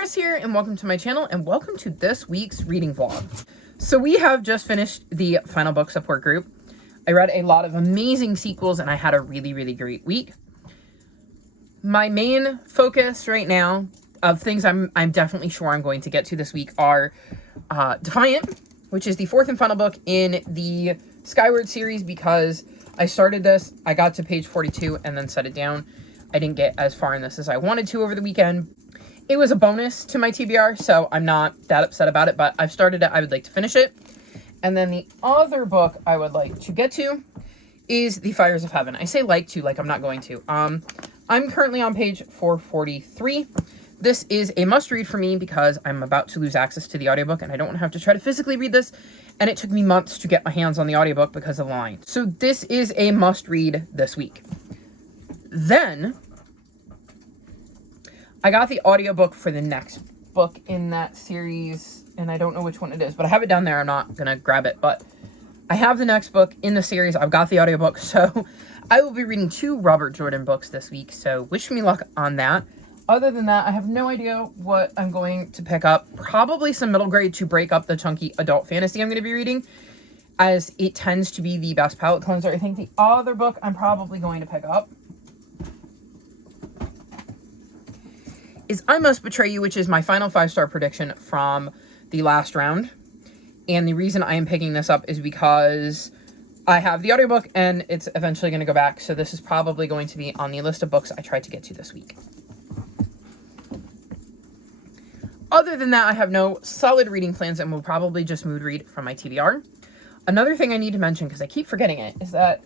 Chris here, and welcome to my channel, and welcome to this week's reading vlog. So we have just finished the final book support group. I read a lot of amazing sequels, and I had a really great week. My main focus right now of things I'm definitely sure I'm going to get to this week are Defiant, which is the fourth and final book in the Skyward series, because I started this, I got to page 42 and then set it down. I didn't get as far in this as I wanted to over the weekend. It was a bonus to my TBR, so I'm not that upset about it, but I've started it. I would like to finish it. And then the other book I would like to get to is The Fires of Heaven. I say like to, like I'm not going to. I'm currently on page 443. This is a must-read for me because I'm about to lose access to the audiobook, and I don't want to have to try to physically read this, and it took me months to get my hands on the audiobook because of the line. So this is a must-read this week. Then I got the audiobook for the next book in that series, and I don't know which one it is, but I have it down there. I'm not going to grab it, but I have the next book in the series. I've got the audiobook, so I will be reading 2 Robert Jordan books this week, so wish me luck on that. Other than that, I have no idea what I'm going to pick up. Probably some middle grade to break up the chunky adult fantasy I'm going to be reading, as it tends to be the best palate cleanser. I think the other book I'm probably going to pick up is I Must Betray You, which is my final 5-star prediction from the last round. And the reason I am picking this up is because I have the audiobook and it's eventually going to go back. So this is probably going to be on the list of books I try to get to this week. Other than that, I have no solid reading plans and will probably just mood read from my TBR. Another thing I need to mention, because I keep forgetting it, is that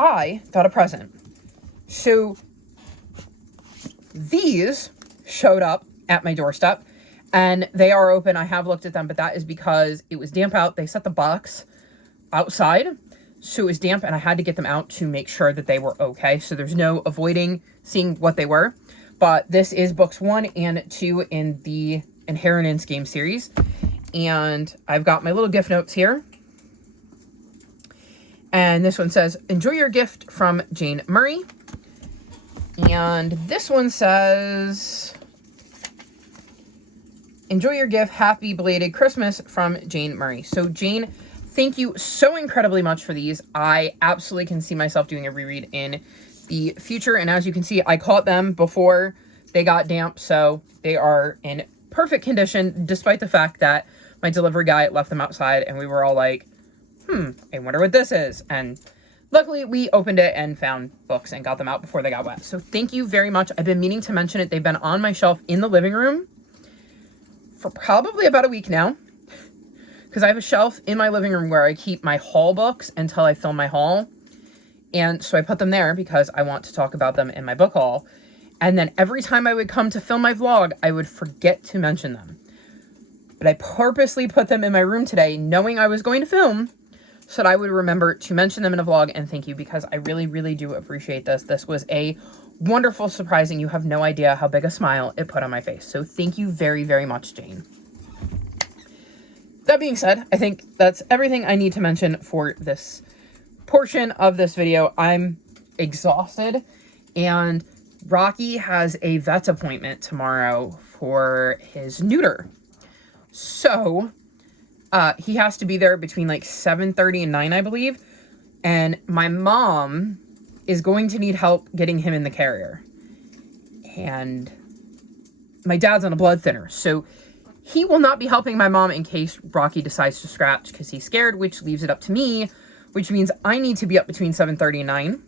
I got a present. So these showed up at my doorstep and they are open. I have looked at them, but that is because it was damp out. They set the box outside, so it was damp, and I had to get them out to make sure that they were okay. So there's no avoiding seeing what they were. But this is books 1 and 2 in the Inheritance game series. And I've got my little gift notes here. And this one says, "Enjoy your gift from Jane Murray." And this one says, "Enjoy your gift. Happy belated Christmas from Jane Murray." So Jane, thank you so incredibly much for these. I absolutely can see myself doing a reread in the future. And as you can see, I caught them before they got damp. So they are in perfect condition, despite the fact that my delivery guy left them outside and we were all like, I wonder what this is. And luckily, we opened it and found books and got them out before they got wet. So thank you very much. I've been meaning to mention it. They've been on my shelf in the living room for probably about a week now, because I have a shelf in my living room where I keep my haul books until I film my haul. And so I put them there because I want to talk about them in my book haul. And then every time I would come to film my vlog, I would forget to mention them. But I purposely put them in my room today, knowing I was going to film, so that I would remember to mention them in a vlog. And thank you, because I really do appreciate this. This was a wonderful surprise, and you have no idea how big a smile it put on my face. So thank you very much, Jane. That being said, I think that's everything I need to mention for this portion of this video. I'm exhausted, and Rocky has a vet's appointment tomorrow for his neuter. So he has to be there between like 7:30 and 9, I believe. And my mom is going to need help getting him in the carrier. And my dad's on a blood thinner. So he will not be helping my mom in case Rocky decides to scratch because he's scared, which leaves it up to me, which means I need to be up between 7:30 and 9.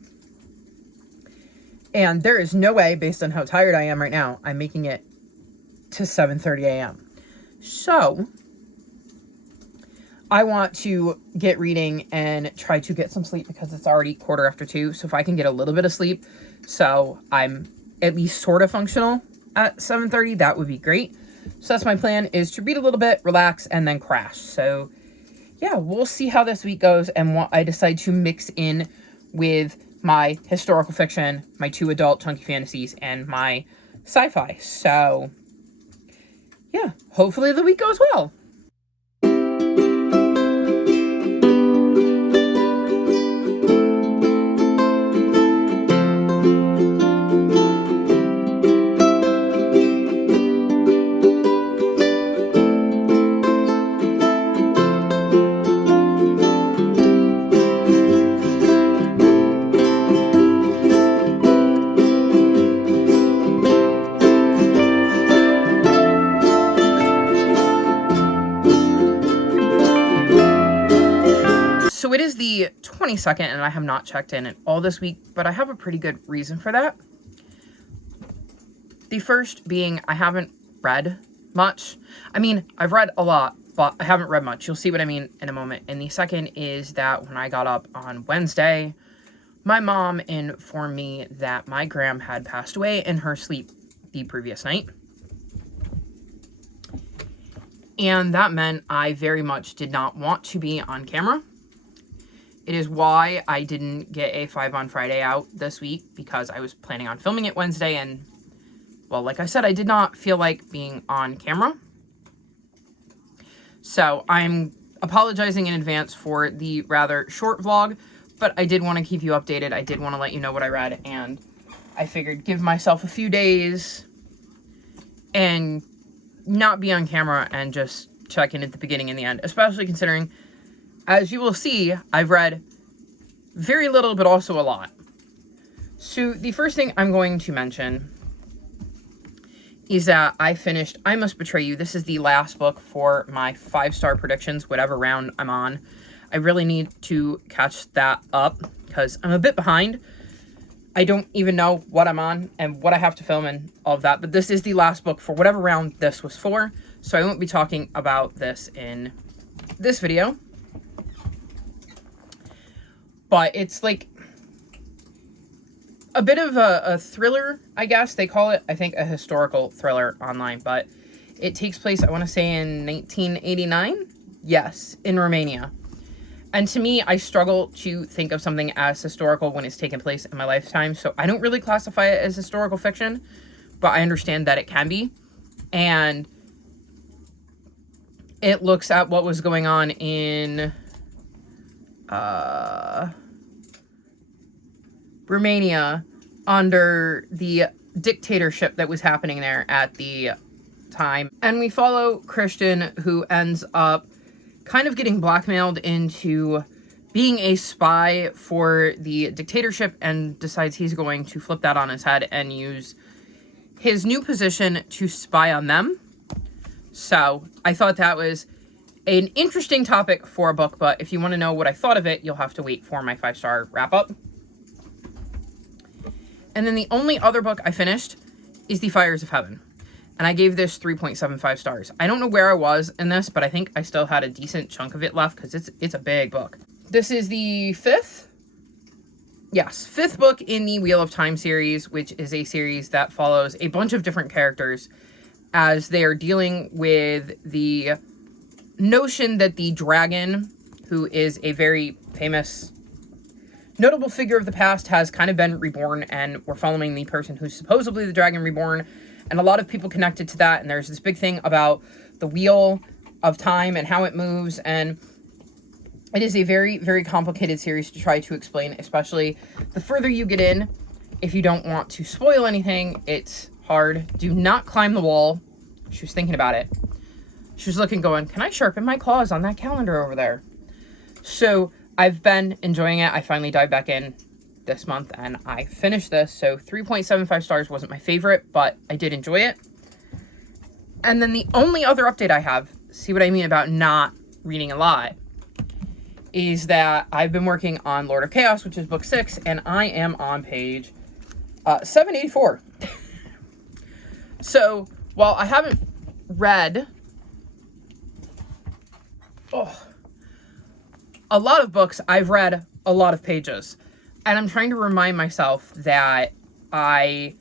And there is no way, based on how tired I am right now, I'm making it to 7:30 a.m. So I want to get reading and try to get some sleep because it's already 2:15. So if I can get a little bit of sleep, so I'm at least sort of functional at 7:30, that would be great. So that's my plan, is to read a little bit, relax, and then crash. So yeah, we'll see how this week goes and what I decide to mix in with my historical fiction, my 2 adult chunky fantasies, and my sci-fi. So yeah, hopefully the week goes well. the 22nd, and I have not checked in at all this week, but I have a pretty good reason for that. The first being I haven't read much. I mean, I've read a lot, but I haven't read much. You'll see what I mean in a moment. And the second is that when I got up on Wednesday, my mom informed me that my gram had passed away in her sleep the previous night. And that meant I very much did not want to be on camera. It is why I didn't get a 5 on Friday out this week, because I was planning on filming it Wednesday, and, well, like I said, I did not feel like being on camera. So I'm apologizing in advance for the rather short vlog, but I did want to keep you updated. I did want to let you know what I read, and I figured give myself a few days and not be on camera and just check in at the beginning and the end, especially considering, as you will see, I've read very little, but also a lot. So the first thing I'm going to mention is that I finished I Must Betray You. This is the last book for my 5-star predictions, whatever round I'm on. I really need to catch that up because I'm a bit behind. I don't even know what I'm on and what I have to film and all of that, but this is the last book for whatever round this was for, so I won't be talking about this in this video. But it's like a bit of a thriller, I guess. They call it, I think, a historical thriller online, but it takes place, I want to say, in 1989? Yes, in Romania. And to me, I struggle to think of something as historical when it's taken place in my lifetime, so I don't really classify it as historical fiction, but I understand that it can be. And it looks at what was going on in Romania under the dictatorship that was happening there at the time. And we follow Christian, who ends up kind of getting blackmailed into being a spy for the dictatorship and decides he's going to flip that on his head and use his new position to spy on them. So I thought that was an interesting topic for a book, but if you want to know what I thought of it, you'll have to wait for my 5-star wrap-up. And then the only other book I finished is The Fires of Heaven. And I gave this 3.75 stars. I don't know where I was in this, but I think I still had a decent chunk of it left because it's a big book. This is the fifth book in the Wheel of Time series, which is a series that follows a bunch of different characters as they are dealing with the notion that the dragon, who is a very famous, notable figure of the past, has kind of been reborn, and we're following the person who's supposedly the dragon reborn. And a lot of people connected to that, and there's this big thing about the Wheel of Time and how it moves, and it is a very, very complicated series to try to explain, especially the further you get in. If you don't want to spoil anything, it's hard. Do not climb the wall. She was thinking about it. She was looking, going, can I sharpen my claws on that calendar over there? So I've been enjoying it. I finally dived back in this month and I finished this. So 3.75 stars wasn't my favorite, but I did enjoy it. And then the only other update I have, see what I mean about not reading a lot, is that I've been working on Lord of Chaos, which is book 6, and I am on page 784. So while I haven't read a lot of books, I've read a lot of pages. And I'm trying to remind myself that I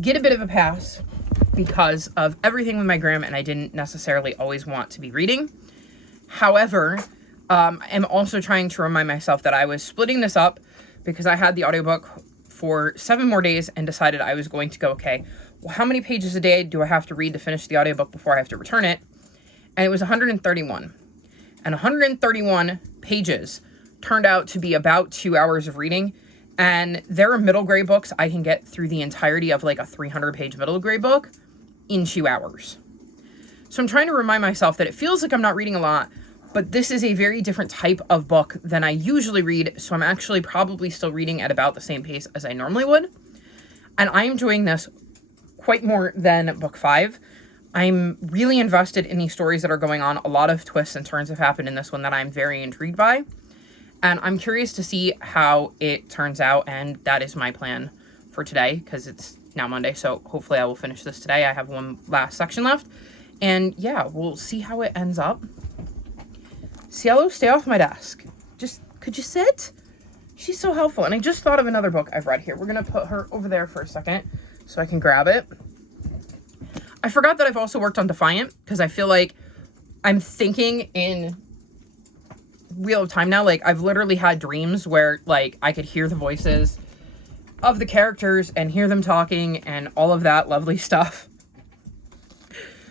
get a bit of a pass because of everything with my gram, and I didn't necessarily always want to be reading. However, I'm also trying to remind myself that I was splitting this up because I had the audiobook for 7 more days and decided I was going to go, okay, well, how many pages a day do I have to read to finish the audiobook before I have to return it? And it was 131. And 131 pages turned out to be about 2 hours of reading. And there are middle grade books I can get through the entirety of like a 300-page middle grade book in 2 hours. So I'm trying to remind myself that it feels like I'm not reading a lot, but this is a very different type of book than I usually read. So I'm actually probably still reading at about the same pace as I normally would. And I am enjoying this quite more than book 5. I'm really invested in these stories that are going on. A lot of twists and turns have happened in this one that I'm very intrigued by. And I'm curious to see how it turns out, and that is my plan for today, because it's now Monday, so hopefully I will finish this today. I have one last section left, and yeah, we'll see how it ends up. Cielo, stay off my desk. Just, could you sit? She's so helpful, and I just thought of another book I've read here. We're going to put her over there for a second so I can grab it. I forgot that I've also worked on Defiant, because I feel like I'm thinking in Wheel of Time now. Like, I've literally had dreams where, like, I could hear the voices of the characters and hear them talking and all of that lovely stuff.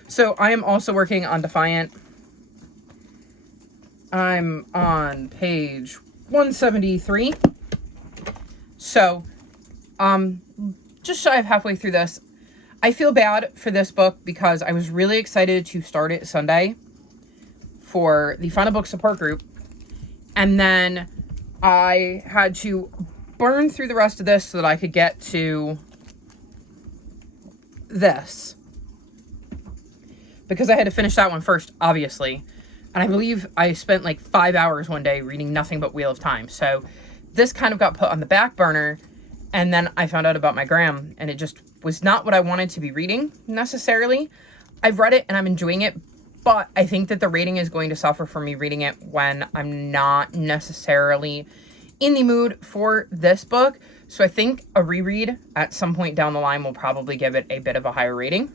So I am also working on Defiant. I'm on page 173. So, just shy of halfway through this. I feel bad for this book because I was really excited to start it Sunday for the Final Book support group. And then I had to burn through the rest of this so that I could get to this, because I had to finish that one first, obviously. And I believe I spent like 5 hours one day reading nothing but Wheel of Time. So this kind of got put on the back burner, and then I found out about my gram, and it just was not what I wanted to be reading necessarily. I've read it and I'm enjoying it, but I think that the rating is going to suffer for me reading it when I'm not necessarily in the mood for this book. So I think a reread at some point down the line will probably give it a bit of a higher rating.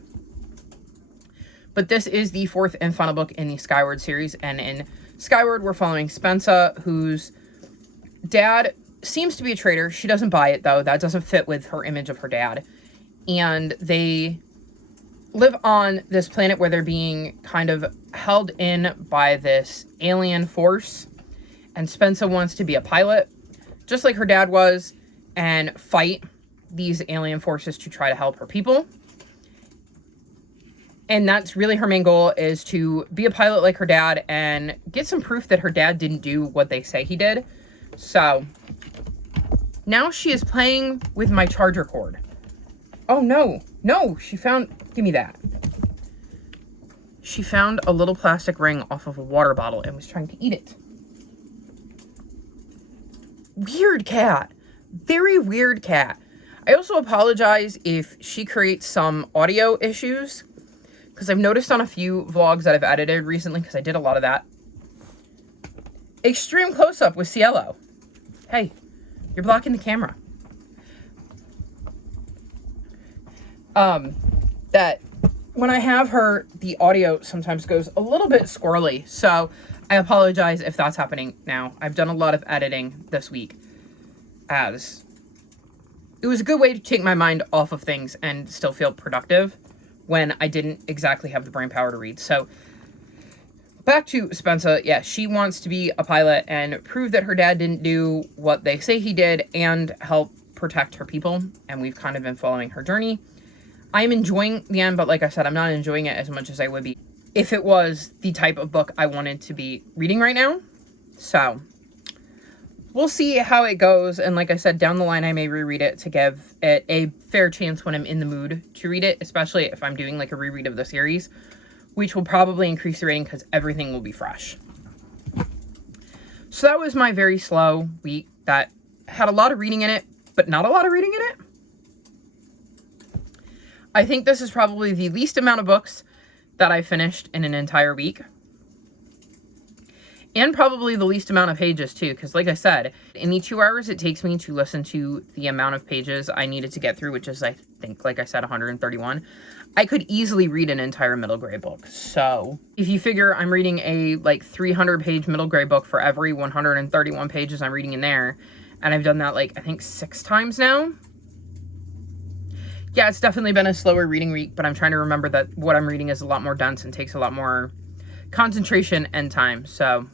But this is the fourth and final book in the Skyward series, and in Skyward we're following Spensa, whose dad seems to be a traitor. She doesn't buy it, though. That doesn't fit with her image of her dad. And they live on this planet where they're being kind of held in by this alien force, and Spensa wants to be a pilot, just like her dad was, and fight these alien forces to try to help her people. And that's really her main goal, is to be a pilot like her dad and get some proof that her dad didn't do what they say he did. So now she is playing with my charger cord. Oh no, no, she found, give me that. She found a little plastic ring off of a water bottle and was trying to eat it. Weird cat. Very weird cat. I also apologize if she creates some audio issues, because I've noticed on a few vlogs that I've edited recently, because I did a lot of that. Extreme close-up with Cielo. Hey, you're blocking the camera. That when I have her, the audio sometimes goes a little bit squirrely, so I apologize if that's happening now. I've done a lot of editing this week, as it was a good way to take my mind off of things and still feel productive when I didn't exactly have the brain power to read. So back to Spensa. Yeah, she wants to be a pilot and prove that her dad didn't do what they say he did and help protect her people. And we've kind of been following her journey. I'm enjoying the end, but like I said, I'm not enjoying it as much as I would be if it was the type of book I wanted to be reading right now. So we'll see how it goes. And like I said, down the line, I may reread it to give it a fair chance when I'm in the mood to read it, especially if I'm doing like a reread of the series, which will probably increase the rating because everything will be fresh. So that was my very slow week that had a lot of reading in it, but not a lot of reading in it. I think this is probably the least amount of books that I finished in an entire week. And probably the least amount of pages too, because like I said, in the 2 hours it takes me to listen to the amount of pages I needed to get through, which is, I think, like I said, 131, I could easily read an entire middle grade book. So if you figure I'm reading a like 300-page middle grade book for every 131 pages I'm reading in there, and I've done that like I think 6 times now. Yeah, it's definitely been a slower reading week, but I'm trying to remember that what I'm reading is a lot more dense and takes a lot more concentration and time. So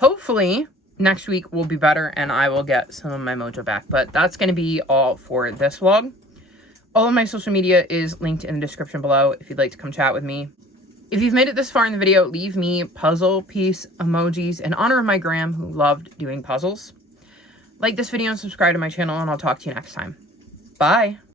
hopefully next week will be better and I will get some of my mojo back. But that's going to be all for this vlog. All of my social media is linked in the description below if you'd like to come chat with me. If you've made it this far in the video, leave me puzzle piece emojis in honor of my gram who loved doing puzzles. Like this video and subscribe to my channel, and I'll talk to you next time. Bye!